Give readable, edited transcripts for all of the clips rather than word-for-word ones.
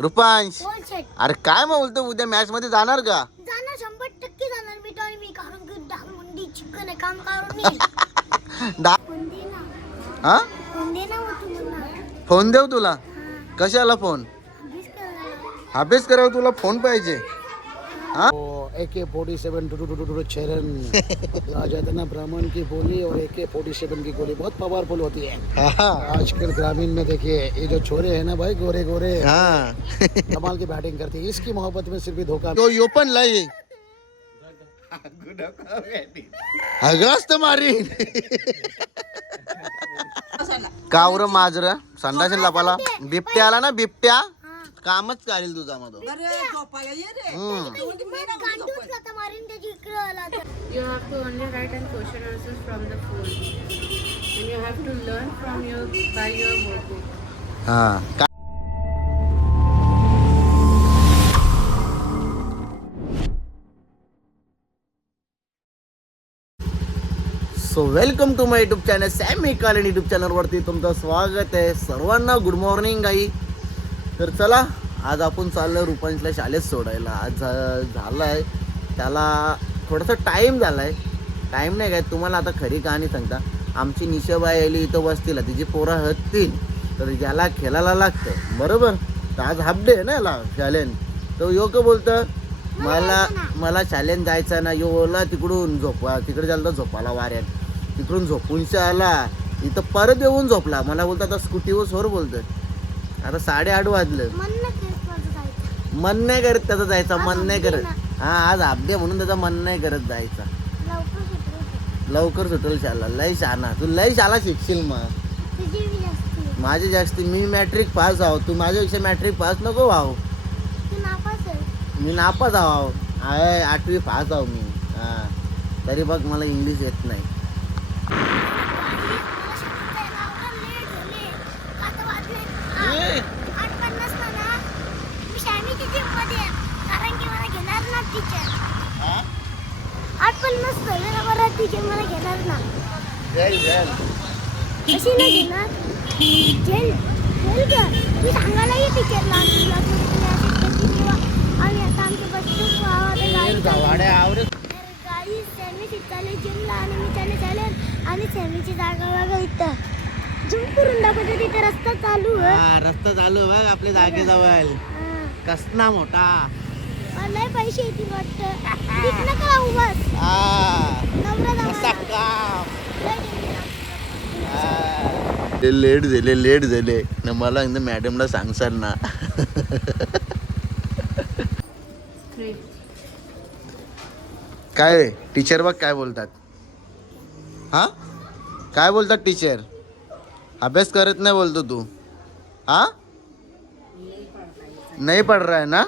रुपांश बोल शेट. अरे काय मग बोलतो उद्या मॅच मध्ये जाणार का? जाणार 100% जाणार मी. तो आणि मी कारण की डाळ मुंडी चिकन आहे काम करून मी. डा- फोन दे ना. हा फोन दे ना मग तू मला. फोन देऊ तुला? हा. कशाला फोन? अभ्यास करायला. अभ्यास करायला तुला फोन पाहिजे? हाँ? AK-47 छेरन कहा जाता है ना, ब्राह्मण की बोली और AK-47 की गोली बहुत पावरफुल होती है। हाँ आजकल ग्रामीण में देखिए ये जो छोरे हैं ना भाई, गोरे गोरे हाँ कमाल की बैटिंग करती है। इसकी मोहब्बत में सिर्फ ही धोखा। तो यो पण लय अगस्त मारी कावर माजर संडाशी लपाला बिबट्या आला ना बिबट्या कामच करेल तुझा मधो. गांडूच आता मारीन त्याची इकडं आला तर. You have to only write and question answers from the phone, and you have to learn from your by your workbook. हा so welcome to my YouTube channel Sami Kalan YouTube चॅनलवरती तुमचं स्वागत आहे. सर्वांना गुड मॉर्निंग गाई. तर चला आज आपण चाललो रुपांशला शाळेत सोडायला. आज झालं आहे त्याला थोडासा टाईम झाला आहे. टाईम नाही काय तुम्हाला आता खरी कहाणी सांगता. आमची निशाबाई आली इथं बसतील तिची पोरं हततील तर ज्याला खेळायला लागतं बरोबर. तर आज हाफ डे आहे ना याला शाळेन. तर योग बोलतं मला शाळेत जायचं ना. योला तिकडून झोपा तिकडे चालतं झोपाला वाऱ्यात तिकडून झोपून आला इथं परत येऊन झोपला. मला बोलतं आता स्कूटीवर सोर बोलतोय. आता 8:30 वाजलं. मन नाही करत त्याचं जायचं. मन नाही करत. हा आज अपडे म्हणून त्याचं मन नाही करत जायचं. लवकर सुटेल शाला. लय शाना तू लय शाला शिकशील. मग माझी जास्ती मी मॅट्रिक पास आहो. तू माझ्यापेक्षा मॅट्रिक पास नको व्हाव. मी नापास आहो. आहे 8वी पास आहो मी. हां तरी बघ मला इंग्लिश येत नाही. सांगायला ये टीचरला आणि आता आमच्या गाडी सॅमी तिथले जिमला आणि मी त्याने चालेल आणि सॅमीची जागा बघा इथं झूम करून दाखवतो. तिथे रस्ता चालू आहे. रस्ता चालू बघ आपल्या जागेजवळ कसना मोठा. मला पैसे येतील वाटतं. तिथनं का उभास लेट झाले ना. मला एकदा मॅडमला सांगसाल ना. काय टीचर बघ काय बोलतात. हा काय बोलतात टीचर? अभ्यास करत नाही बोलतो तू. हा नहीं पढ़ रहा है ना.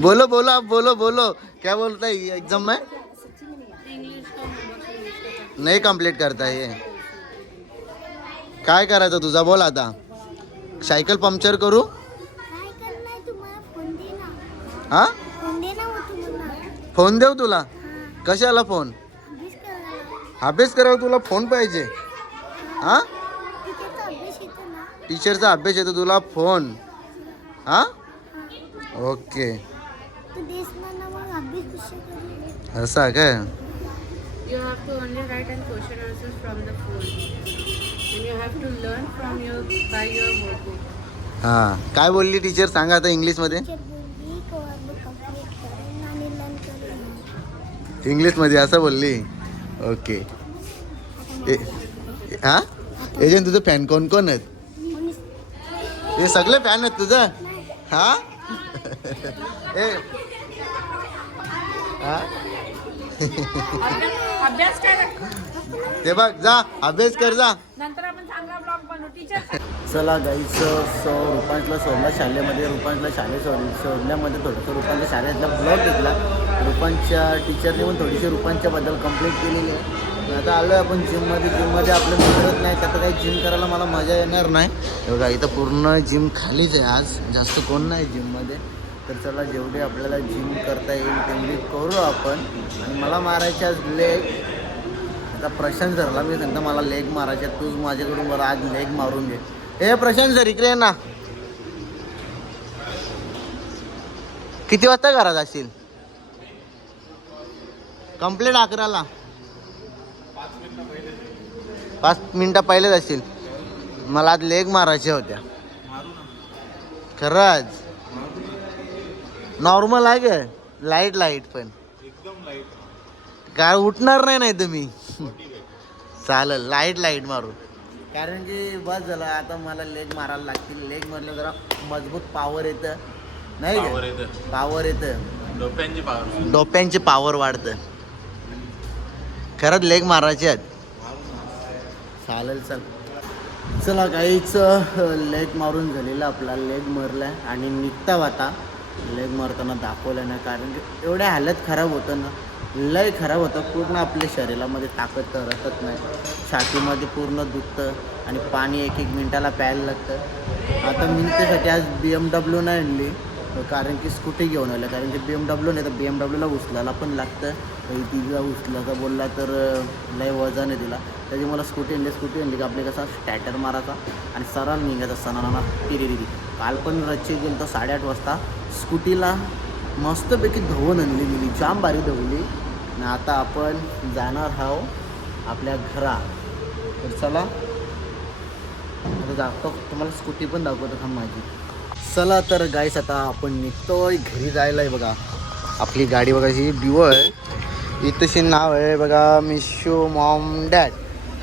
बोलो बोलो आप बोलो क्या बोलता है एग्जाम में नहीं कंप्लीट करता ये. काय करायचं तुझा बोल आता. सायकल पंक्चर करू. हा फोन देऊ तुला? कशाला फोन? अभ्यास करायला तुला फोन पाहिजे? हा टीचरचा अभ्यास येतो तुला फोन. हा ओके असा काय. You have to only write and question answers from the phone, and you have to learn from your by your workbook. हा काय बोलली टीचर सांगा आता इंग्लिश मध्ये. इंग्लिश मध्ये असं बोलली. ओके हा एजंट तुझं फॅन कोण कोण आहेत? हे सगळे फॅन आहेत तुझं? हा ए हा अभ्यास कर. ते बघ जा अभ्यास कर जा. नंतर आपण चांगला ब्लॉग बनवू. टीचर चला गाईचं रुपांशला सोडला शाळेमध्ये. रुपांशला शाळेत सोडल्यामध्ये थोडंसं रुपांच्या शाळेतला ब्लॉग घेतला. रुपांच्या टीचरने पण थोडीशी रुपांच्याबद्दल कंप्लेंट केलेली आहे. आता आलो आपण जिममध्ये आपलं मिळत नाही तर काही जिम करायला मला मजा येणार नाही. बघा इथं पूर्ण जिम खालीच आहे. आज जास्त कोण नाही जिममध्ये. तर चला जेवढे आपल्याला जिम करता येईल तेवढी करू आपण. आणि मला मारायचे आज लेग. आता प्रशांत सरला मी सांगता मला लेग मारायचे. तूच माझ्याकडून बरं आज लेग मारून घे. ए प्रशांत सर इकडे ये ना. किती वाजता घरात असशील? कंप्लीट 11ला. 5 मिनिटं पहिलेच असतील. मला आज लेग मारायच्या होत्या. खरंच नॉर्मल आहे का? लाईट पण काय उठणार नाही तुम्ही. चालेल लाईट मारू. कारण की बस झालं आता मला लेग मारायला लागतील. लेग मारलं जरा मजबूत पावर येतं नाही का? पावर येतं. डोप्यांची पावर वाढतं. खरंच लेग मारायचे आहेत. चालेल चला काहीच लेग मारून झालेलं आपला. लेग मारलाय आणि निघता आता. लेग मारताना दाखवलं ना कारण की एवढ्या हालत खराब होतं ना. लय खराब होतं. पूर्ण आपल्या शरीरामध्ये ताकद तरतत नाही. छातीमध्ये पूर्ण दुखतं आणि पाणी 1-1 मिनिटाला प्यायला लागतं. आता मी त्यासाठी आज BMW नाही आणली कारण की स्कूटी घेऊन आलं. कारण की BMW नाही तर BMWला उचलायला पण लागतं. तिला उचलायचा बोलला तर लय वजन आहे तिला. त्याची मला स्कूटी आणली की आपले कसा स्टॅटर मारायचा आणि सरळ निघायचा सणाना तिरी. काल पण रच्चे गेलं तर 8:30 वाजता स्कूटीला मस्तपैकी धवून आणली गेली. जाम भारी धवली. आणि आता आपण जाणार आहोत आपल्या घरा. तर चला आता दाखवतो तुम्हाला. स्कूटी पण दाखवतो थांब माझी. चला तर गाईस आता आपण निघतोय घरी जायला आहे. बघा आपली गाडी बघा ही डिओ आहे. इथंशी नाव आहे बघा मिशो मॉम डॅड.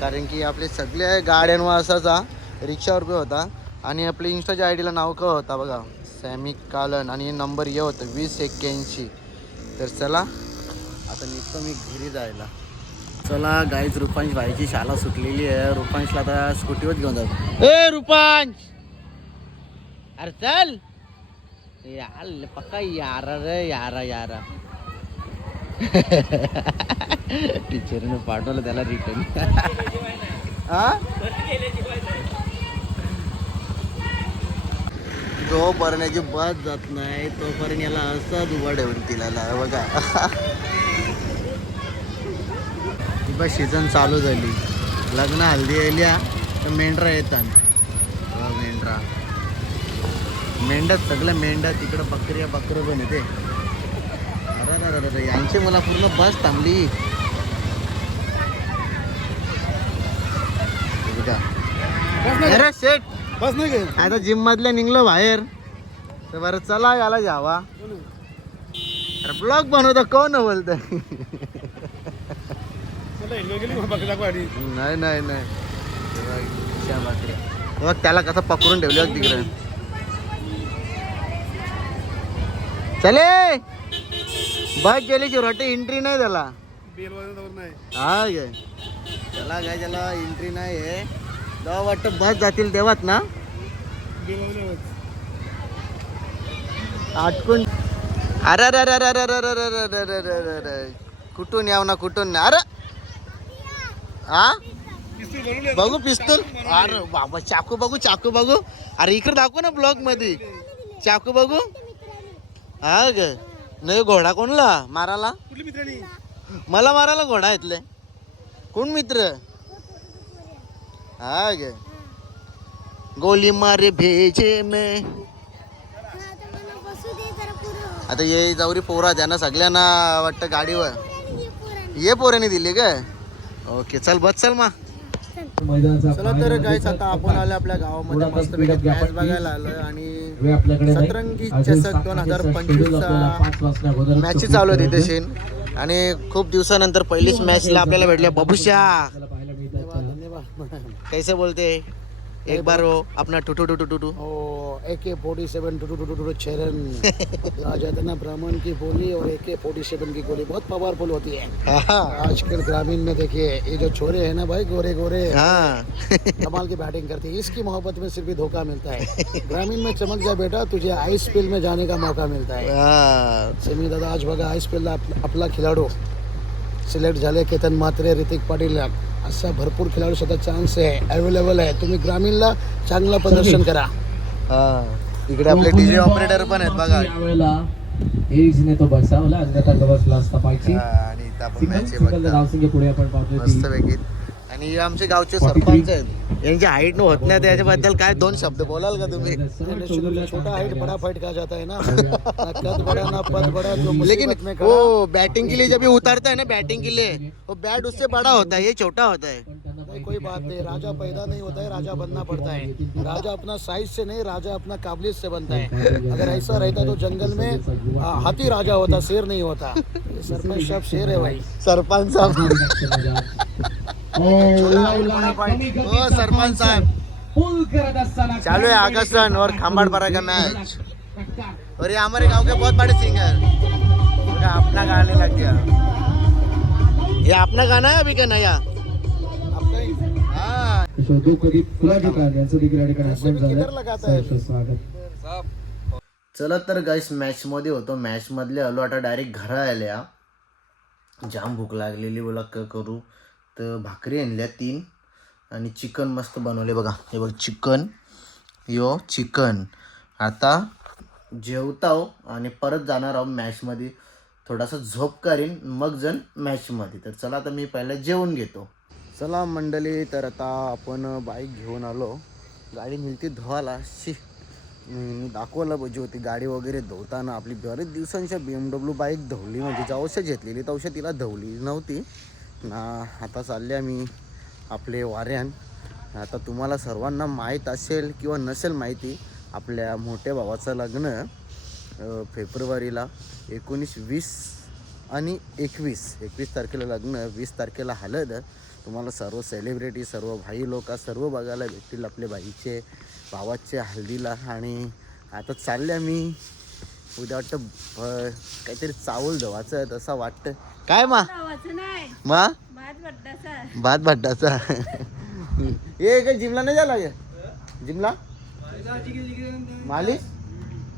कारण की आपले सगळे गाड्यांवर असाचा रिक्षावर पे होता. आणि आपल्या इंस्टाच्या आय डीला नाव का होता बघा सॅमी कालन आणि नंबर ये होतं 2081. तर चला आता निघतो मी घरी जायला. चला गाईज रुपांश भाईची शाळा सुटलेली आहे. रुपांशला आता स्कूटीवर घेऊन जातो. ए रुपांश अरे चल यार पक्का यारा रे यारा. टीचरने पाठवलं त्याला रिटर्न. जोपर्यंत याची बस जात नाही तोपर्यंत याला असा दुबा ठेवून तिला बघा. ती बस सीझन चालू झाली. लग्न हल्दी आल्या तर मेंढरा येतात. मेंढ्यात सगळं मेंढ्या तिकडं बकऱ्या पण येते. अरे यांची मला पूर्ण बस थांबली. अरे शेट बस नाही काय आता जिम मधल्या निघलो बाहेर तर बरं चला याला जावा. अरे ब्लॉग बनवतो कोण बोलत. नाही बघ त्याला कसं पकडून ठेवलं तिकडे. चले बस गेली रोटे एंट्री नाही त्याला. हा गे त्याला काय त्याला एंट्री नाही आहे. जेव्हा वाटतं बस जातील तेव्हाच ना आटकून. अरे कुठून याव ना कुठून ना. अरे हा बघू पिस्तूल. अरे बाबा चाकू बघू. अरे इकडे दाखव ना ब्लॉग मध्ये चाकू बघू. हा ग नाही घोडा कोणला मारायला. मला मारायला घोडा येतले कोण मित्र. हा ग गोली मारे भेजे में. आता ये जाऊरी पोरा त्यांना सगळ्यांना वाटतं गाडीवर ये पोराने दिली काय. ओके चल बस चल मा. चला तर गाईस आता आपण आलो आपल्या गावामध्ये मस्तपैकी मॅच बघायला आलोय. आणि सतरंगी चषक 2025 मॅच चालू होती तशी. आणि खूप दिवसानंतर पहिलीच मॅचला आपल्याला भेटल्या बबुशा. कैसे बोलते एक बार वो अपना टूटू AK-47 छेरन आ जाते ना ब्राह्मण की बोली. और AK-47 की गोली बहुत पावरफुल होती है. आजकल ग्रामीण में देखिए ये जो छोरे हैं ना भाई गोरे कमाल की बैटिंग करती है. इसकी मोहब्बत में सिर्फ भी धोखा मिलता है. ग्रामीण में चमक जा बेटा तुझे आईस फील्ड में जाने का मौका मिलता है. सेमी दादा आज बघा आईस फील्ड आपला खिलाडू सिलेक्ट झाले. केतन म्हात्रे ऋतिक पाटील असा भरपूर खिलाडू सुद्धा चान्स आहे अवेलेबल आहे. तुम्ही ग्रामीणला चांगलं प्रदर्शन करा. इकडे आपले डीजे ऑपरेटर पण आहेत बघा. एरीजने तो बचावला अन्यथा गवसला असता पाहिजे. आणि इथं आपण मॅच बघतो मस्त पैकी. आणि आणि हे आमचे गावचे सरपंच आहेत. यांची हाईट न होत नाही त्याच्याबद्दल काय 2 शब्द बोलाल का तुम्ही? छोटा हाइट बड़ा फाइट कहा जाता है ना, ना कद बड़ा ना पद बड़ा, जो लेकिन मुसीबत में खड़ा वो बैटिंग के लिए जब ये उतारता है ना, बैटिंग के लिए वो बैट उससे बड़ा होता है, ये छोटा होता है. नहीं, कोई बात नहीं, राजा पैदा नहीं होता है, राजा बनना पड़ता है. राजा अपना साइज से नहीं, राजा अपना काबिलियत से बनता है. अगर ऐसा रहता तो जंगल में हाथी राजा होता, शेर नहीं होता. ये सरपंच साहब शेर है भाई. सरपंच साहेब. हो सरपंच साहब. चालू है आगसन और खंबाड़पारा का मैच और ये हमारे गांव के बहुत बड़े सिंगर उनका अपना गाने लग गया. ये अपना गाना है अभी का नया? आपका ही हाँ. किधर लगाता है? चला तर गाईस मॅच मध्ये होतो. मॅच मधले आलो आता डायरेक्ट घरा आल्या. जाम भूक लागलेली बोला करू तर भाकरी आणल्या 3 आणि चिकन मस्त बनवले बघा. हे बघ चिकन, यो चिकन. आता जेवताव आणि परत जाणार आहो मॅचमध्ये. थोडासा झोप करीन मग जण मॅचमध्ये. तर चला आता मी पहिला जेवून घेतो. चला मंडळी, तर आता आपण बाईक घेऊन आलो. गाडी मिळते धुवायला. मी दाखवायला पाहिजे होती गाडी वगैरे धुवताना. आपली बरेच दिवसांच्या BMW बाईक धुवली, म्हणजे जवशा घेतलेली तवशा तिला धुवली नव्हती ना. आता चालले आम्ही आपले वाऱ्यान. आता तुम्हाला सर्वांना माहीत असेल किंवा नसेल माहिती, आपल्या मोठ्या भावाचं लग्न फेब्रुवारीला 19, 20 आणि 21 तारखेला लग्न, 20 तारखेला हळद. तुम्हाला सर्व सेलिब्रिटी, सर्व भाई लोक सर्व बघायला भेटतील आपल्या भाईचे भावाचे हल्दीला. आणि आता चालले मी उद्या वाटतं काहीतरी चावल धवाचं तसं वाटतं. काय मा मा भात भड्डाचा. ये काय जिमला नाही झाला गे? जिमला मालिश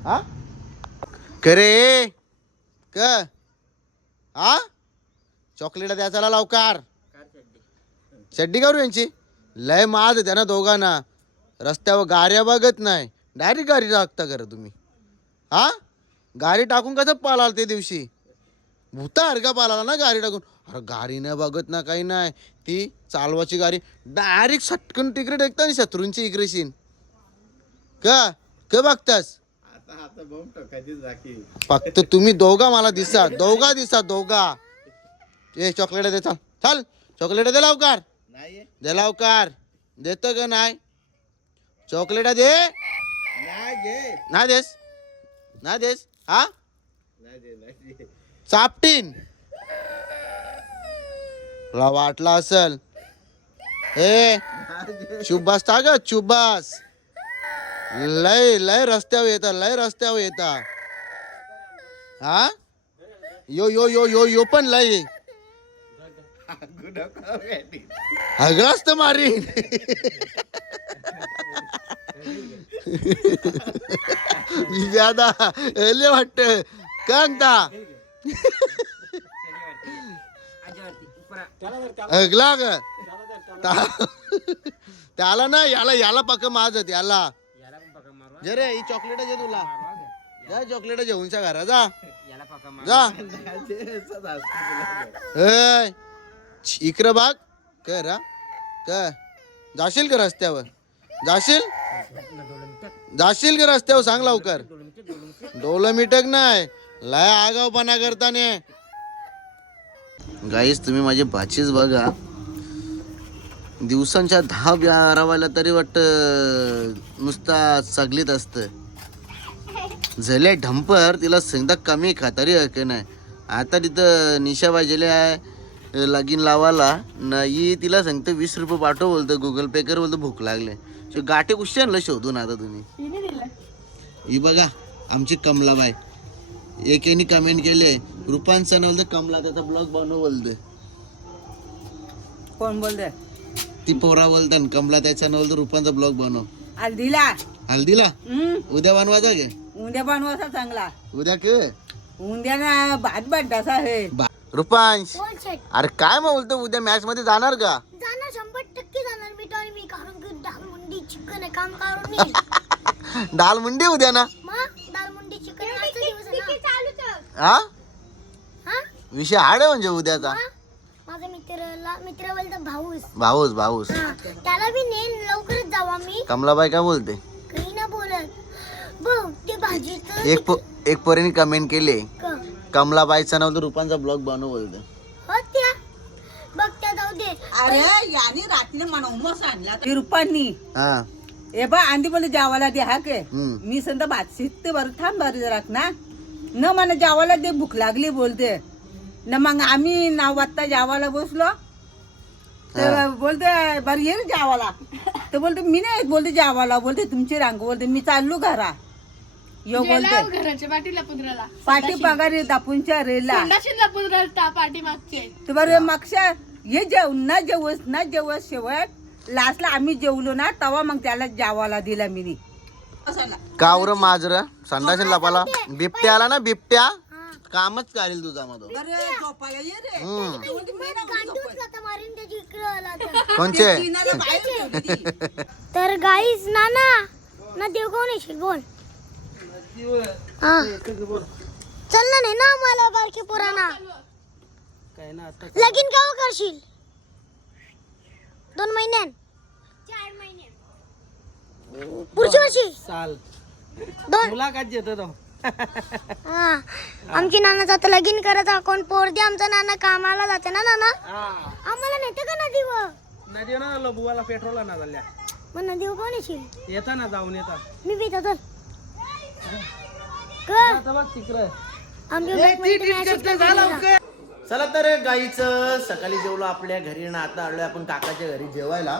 हा करे क हा चॉकलेट द्या चला लवकर. चड्डी करू यांची लय माज त्यांना दोघांना. रस्त्यावर गाड्या बघत नाही, डायरेक्ट गाडी टाकता करा तुम्ही. हा गाडी टाकून कसं पालाल ते दिवशी? भूता हरका पालाला ना गाडी टाकून. अरे गाडी नाही बघत ना, काही नाही. ती चालवाची गाडी डायरेक्ट सटकन तिकडे टेकता आणि शत्रूंची इकडेशीन का बघतास? फक्त तुम्ही दोघा मला दिसा, दोघा. ए चॉकलेट दे, चल चॉकलेट दे लवकर. दे लवकर. देतो का नाही? चॉकलेट दे. नाही देस हा चापटीन. तुला वाटला असल ए शुभास ग शुभास. लय रस्त्यावर येता हा. यो पण लय हगळाच तर मारीन. ज्यादा ले वाटत कांगता अगला ग त्याला ना याला पक्क माझ याला. जरे ही चॉकलेट दे तुला. जा चॉकलेट जेवूनच्या घरा जा. इकडं बाग कर जाशील का रस्त्यावर? जाशील का रस्त्यावर? सांग लवकर. डोलं मिटक नाही लय आगावपणा करताने. गाईस तुम्ही माझे भाचीच बघा. दिवसांच्या 10-12 वाजला तरी वाटतं नुसता सगलीत असतं. झले ढंपर तिला सांगता कमी खातारी हके नाही. आता तिथं निशा पाहिजे आहे लगीन लावायला नाही. तिला सांगतं 20 रुपये पाठव बोलतं, गुगल पे कर बोलतं, भूक लागले. गाठी कुठे आणलं शोधून आता तुम्ही? ही बघा आमची कमलाबाई. एकेनी कमेंट केले रुपांचा बोलतं कमला त्याचा ब्लॉग बनव बोलतं. कोण बोलते? ती पोरा बोलतात कमला त्याचा बोलतं रुपांचा ब्लॉग बनव. हल्दीला उद्या बनवायचा घे. उद्या बनवायचा चांगला. उद्या के उद्या ना भात भड्डाचा आहे. रुपांश कोण शेट? अरे काय मग बोलतो उद्या मॅच मध्ये जाणार का? जाणार 100% जाणार मी. तर मी कारण की दाल मुंडी चिकन आहे काम करून मी. दाल मुंडी उद्या ना. मग दाल मुंडी चिकन आजचा दिवस आहे ना. हा हा विषय हाड आहे म्हणजे उद्याचा. माझा मित्र बोलतो भाऊस भाऊस भाऊस. हा, त्याला बी नेन लवकरच जाऊ आम्ही. कमलाबाई काय बोलते? काही ना बोलत. बघ ते भाजीचं एक पोरीने कमेंट केली, क- कमलाबाईचं नाव तर रुपांचा ब्लॉग बनव बोलते. हो त्या बघ त्या जाऊ दे. अरे याने रात्री मला उमस आणला रुपांनी हा. ए बा आंधी बोले जावाला दे हा के हम्म. मी समजा भात शिकते बरं थांब बरं जरा ना न मला जावाला दे भूक लागली बोलते न मग आम्ही 9 वाजता जावाला बसलो तर बोलते बरं ये रे जावाला तर बोलते मी नाही येत बोलते जावाला बोलते तुमची रांग बोलते मी चाललो घरा यो बोलते घराच्या पाठीला पुंद्राला पाठी पगार दापूनच्या रेला संडाशीला पुंद्राला पाठी मागचे तर बरं मागच्या ये जेवण ना जेवस शेवट लास्टला आम्ही जेवलो ना तेव्हा मग त्याला जावाला दिला मी कावर माजर संडाशी लपाला बिबट्या आला ना बिबट्या कामच करेल तुझा मधून. गांडूच आता मारीन त्याची इकडं आला तर. कोणचे? तर गाईज ना देव कोण येशील बोल. हा चल ना नाही ना मला बारके पुराणा लगीन केव्हा करशील? 2 महिन्यान 4 महिन्यान पुढच्या वर्षी साल 2. मुलाखत देतो तो. हा आमची नाना जातं लगीन करायचा कोण पोर दे आमचा नाना कामाला जाते ना नाना आम्हाला नेते का नदीवर? नदी ना बुवाला पेट्रोल ना झाल्या मग नदीवर कोण येशील? येता ना जाऊन येतात मी पिता चल का बघ तिकडं. आमच्या चला तर गाईचं सकाळी जेवलो आपल्या घरी ना आता आलोय आपण काकाच्या घरी जेवायला.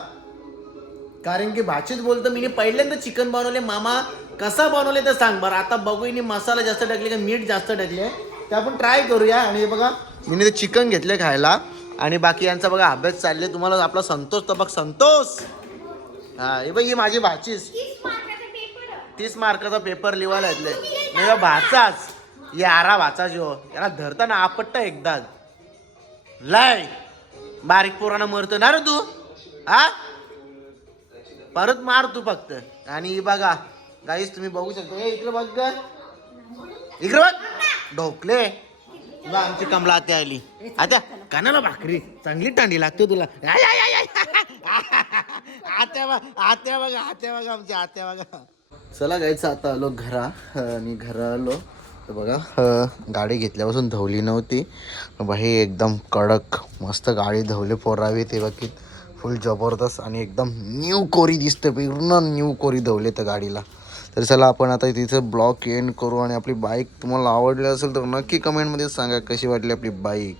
कारण की भाचीच बोलतो मी पहिल्यांदा चिकन बनवले मामा कसा बनवले तर सांग बरं. आता बघू मसाला जास्त टाकले का मीठ जास्त टाकले ते आपण ट्राय करूया. आणि बघा मी ते चिकन घेतले खायला आणि बाकी यांचा बघा अभ्यास चालले. तुम्हाला आपला संतोष तर बघ संतोष. हा हे बघ ही माझी भाचीच 30 मार्काचा पेपर लिवायला घेतले. नाही भाचाच यारा भाचा जो याला धरताना आपट्ट एकदाच लय बारीक पोरांना मरतो ना रे तू. हा परत मार तू फक्त. आणि बघा गाईस तुम्ही बघू शकता इकडे बघ ग इकडे बघ ढोकले बघा आमची कमला आत्या आली. आता कानाला भाकरी चांगली टांडी लागते तुला. आत्या बघा आमच्या आत्या बघा. चला गायचं आता आलो घरा आणि घरा आलो तर बघा गाडी घेतल्यापासून धवली नव्हती. बाई एकदम कडक मस्त गाडी धवले पोरावी ते बाकी फुल जबरदस्त आणि एकदम न्यू कोरी दिसते पूर्ण न्यू कोरी धवले त्या गाडीला. तर चला आपण आता तिचं ब्लॉग एंड करू. आणि आपली बाईक तुम्हाला आवडली असेल तर नक्की कमेंटमध्ये सांगा कशी वाटली आपली बाईक.